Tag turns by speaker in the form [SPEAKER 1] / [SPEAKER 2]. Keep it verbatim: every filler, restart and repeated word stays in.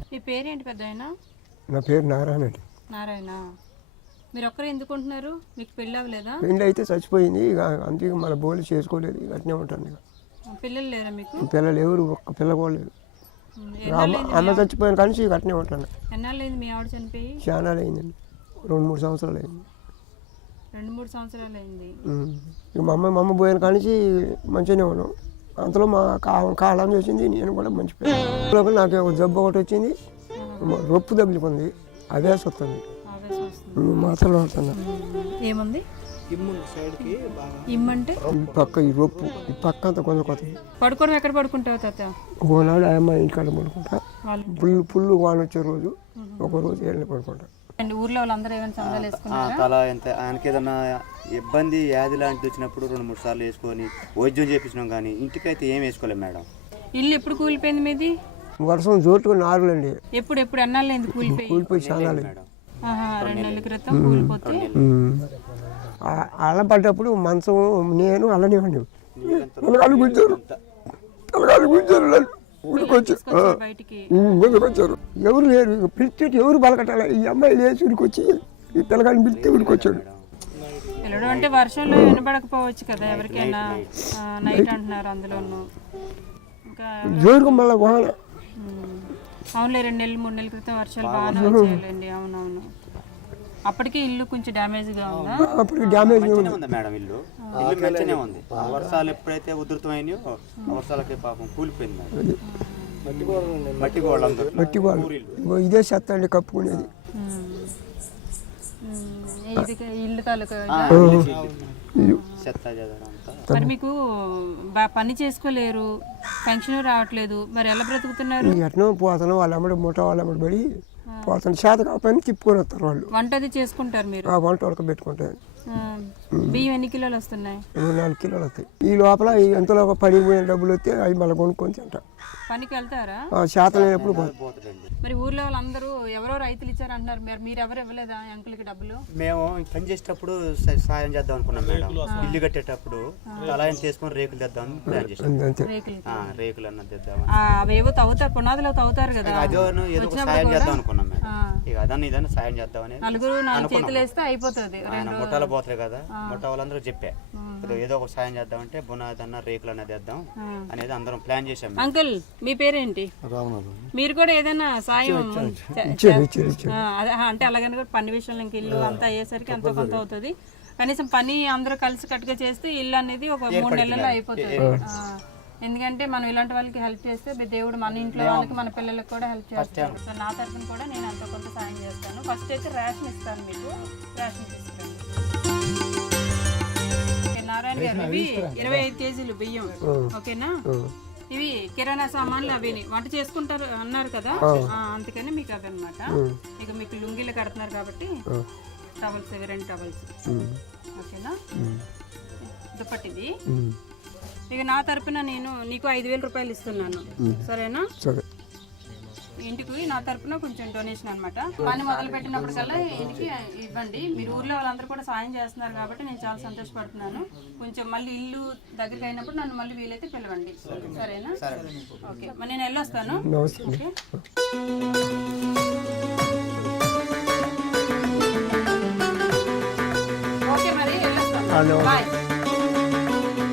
[SPEAKER 1] మీ పేరేంటి పెద్దాయన?
[SPEAKER 2] నా పేరు నారాయణ అండి.
[SPEAKER 1] నారాయణ. మీరు ఒక్కరే ఎందుకు ఉంటున్నారు? మీకు పెళ్ళి అవ్వలేదా?
[SPEAKER 2] పెళ్ళి అయితే చచ్చిపోయింది, ఇక అందుకే మన బోలు చేసుకోలేదు, ఇక అట్నే ఉంటాను. ఇక
[SPEAKER 1] పిల్లలు లేరా మీకు?
[SPEAKER 2] పిల్లలు ఎవరు ఒక్క పిల్ల కూడా లేదు. అమ్మ చచ్చిపోయిన కానీ ఇక అట్నే ఉంటాను.
[SPEAKER 1] ఎన్నాళ్ళు అయింది మీ ఆవిడ చనిపోయి?
[SPEAKER 2] చాలా అయిందండి, రెండు మూడు సంవత్సరాలు అయింది.
[SPEAKER 1] రెండు మూడు సంవత్సరాలు అయింది.
[SPEAKER 2] ఇక మా అమ్మ మా అమ్మ పోయిన కానీ మంచిగానే ఉన్నాం. అంతలో మా కా కాలం చేసింది, నేను కూడా మంచిపోయాను. నాకు ఒక జబ్బు ఒకటి వచ్చింది, రొప్పు తగిలిపోయింది, అదే వస్తుంది. మాత్రలు పడుతున్నా.
[SPEAKER 1] ఏముంది ఇమ్మంటే?
[SPEAKER 2] ఈ పక్క ఈ రొప్పు ఈ పక్క అంతా కొంచెం కొత్త.
[SPEAKER 1] పడుకోవడం ఎక్కడ పడుకుంటావు తాత?
[SPEAKER 2] ఒకనాడు అమ్మ ఇంటికాడ పడుకుంటా, పుల్లు పుల్లు వాన వచ్చే రోజు ఒక రోజు ఏళ్ళని పడుకుంటా.
[SPEAKER 1] ఊర్లో వాళ్ళందరూ ఏమైనా చందాలు వేసుకున్నారా?
[SPEAKER 3] తల ఎంత ఆయనకి ఏదన్నా ఇబ్బంది వ్యాధి లాంటిది వచ్చినప్పుడు రెండు మూడు సార్లు వేసుకొని వైద్యం చేపించినాం, కానీ ఇంటికైతే ఏం వేసుకోలేదు మేడం.
[SPEAKER 1] ఇల్లు ఎప్పుడు కూలిపోయింది మీది?
[SPEAKER 2] వర్షం జోటుగా నారులండి.
[SPEAKER 1] ఎప్పుడు ఎప్పుడు అన్నాళ్ళు అయింది కూలిపోయి?
[SPEAKER 2] కూలిపోయి చాలా
[SPEAKER 3] మేడం,
[SPEAKER 1] రెండు నెలల క్రితం కూలిపోతే
[SPEAKER 2] అల్ల పడ్డప్పుడు మంచం నేను అలానే ఉండి తలగాలు గుంజారు తలగాలు గుంజారు
[SPEAKER 1] బయటికి
[SPEAKER 2] వచ్చారు. ఎవరు లేరు, పిలిచి ఎవరు బలకట్టాలి. ఈ అమ్మాయి లేచి ఉడికొచ్చి ఈ పిల్లగాని పిలిస్తే ఉడికొచ్చాడు.
[SPEAKER 1] వెళ్ళడం అంటే వర్షంలో వినపడకపోవచ్చు కదా ఎవరికైనా, నైట్ అంటున్నారు అందులోనూ. ఇంకా
[SPEAKER 2] జోరుకు మళ్ళీ వాహన.
[SPEAKER 1] అవునులే, రెండు నెలలు మూడు నెలల క్రితం వర్షాలు బాగానే వచ్చాయండి. అవునవును. అప్పటికే ఇల్లు కొంచెం డ్యామేజ్ గా ఉందా?
[SPEAKER 2] అప్పటికి డ్యామేజ్
[SPEAKER 3] ఉంది మేడం. ఇల్లు ఇల్లు మంచిగానే ఉంది. వర్షాలు ఎప్పుడైతే ఉధృతమైనాయో వర్షాలకి పాపం కూలిపోయింది. మట్టి గోడలు
[SPEAKER 2] మట్టి గోడలు ఇదే చెత్త అండి కప్పుకునేది.
[SPEAKER 1] ఇల్లు తాలూకా.
[SPEAKER 3] చెత్త
[SPEAKER 1] మరి మీకు పని చేసుకోలేరు, పెన్షన్ రావట్లేదు, మరి ఎలా బ్రతుకుతున్నారు?
[SPEAKER 2] ఎట్నో పోతాను, వాళ్ళ అమ్మడి మూట వాళ్ళ అమ్మడి పడి పోతాను. చేత కాకపోయినా తిప్పుకొని వస్తారు వాళ్ళు.
[SPEAKER 1] వంట అది చేసుకుంటారు మీరు?
[SPEAKER 2] వంట వరకు పెట్టుకుంటారు.
[SPEAKER 1] బియ్యం ఎన్ని కిలోలు వస్తున్నాయి?
[SPEAKER 2] నాలుగు కిలోలు వస్తాయి. ఈ లోపల ఎంతలో ఒక పని పోయిన డబ్బులు వస్తే అవి మళ్ళీ కొనుక్కొని తింటా.
[SPEAKER 1] పనికి వెళ్తారా?
[SPEAKER 2] శాతం ఎప్పుడు
[SPEAKER 1] మరి ఊర్లో వాళ్ళందరూ ఎవరో రైతులు ఇచ్చారు అంటున్నారు, మరి మీరు ఎవరు ఇవ్వలేదా అంకుల్కి డబ్బులు?
[SPEAKER 3] మేము పని చేసేటప్పుడు సాయం చేద్దాం అనుకున్నాం మేడం. ఇల్లు కట్టేటప్పుడు అలాయం చేసుకొని రేకులు తెద్దాం ప్లాన్ చేసాం. రేకులు అన్నది తెద్దాం,
[SPEAKER 1] అవేవో తవ్వుతారు, పునాదులు తవ్వుతారు కదా,
[SPEAKER 3] అదే ఏదో సాయం చేద్దాం అనుకున్నాం మేడం. ఇక అదన్నా ఇదన్నా సాయం చేద్దామని
[SPEAKER 1] నలుగురు నాలుగు చేతులు వేస్తే అయిపోతుంది.
[SPEAKER 3] ముఠాలు పోతాయి కదా, ముఠా వాళ్ళందరూ చెప్పా ఏదో ఒక సాయం చేద్దామంటే బునాది అన్న రేకులు అన్నది వేద్దాం అనేది అందరం ప్లాన్ చేసాం.
[SPEAKER 1] అంకుల్ మీ పేరేంటి? మీరు కూడా ఏదైనా సాయం అంటే అలాగని కూడా పని విషయంలో ఇంక ఇల్లు అంతా అయ్యేసరికి ఎంతో కొంత అవుతుంది. కనీసం పని అందరూ కలిసి కట్టుగా చేస్తే ఇల్లు అనేది ఒక మూడు నెలల్లో అయిపోతుంది. ఎందుకంటే మనం ఇలాంటి వాళ్ళకి హెల్ప్ చేస్తే దేవుడు మన ఇంట్లో వాళ్ళకి మన పిల్లలకు కూడా హెల్ప్ చేస్తాడు. సో నా తరఫున కూడా నేను ఎంతో కొంత సాయం చేస్తాను. ఫస్ట్ అయితే రేషన్ ఇస్తాను, మీకు రేషన్ తీసుకురండి. నారాయణ గారు, ఇవి ఇరవై ఐదు కేజీలు బియ్యం, ఓకేనా? ఇవి కిరాణా సామాన్లు, అవి వంట చేసుకుంటారు అన్నారు కదా, అందుకని మీకు అవి అనమాట. ఇక మీకు లుంగీలు కడుతున్నారు కాబట్టి టవల్స్, ఇవి రెండు టవల్స్, ఓకేనా? దుప్పటిది. ఇక నా తరపున నేను నీకు ఐదు వేల రూపాయలు ఇస్తున్నాను, సరేనా? ఇంటికి నా తరపున కొంచెం డొనేషన్ అనమాట. పని మొదలు పెట్టినప్పుడు కల్లా ఇంటికి ఇవ్వండి. మీరు ఊర్లో వాళ్ళందరూ కూడా సాయం చేస్తున్నారు కాబట్టి నేను చాలా సంతోషపడుతున్నాను. కొంచెం మళ్ళీ ఇల్లు దగ్గరికి అయినప్పుడు నన్ను మళ్ళీ వీలైతే పిలవండి, సరేనా? ఓకే, మరి నేను వెళ్ళొస్తాను. ఓకే, ఓకే మరి వెళ్ళొస్తాను. బాయ్.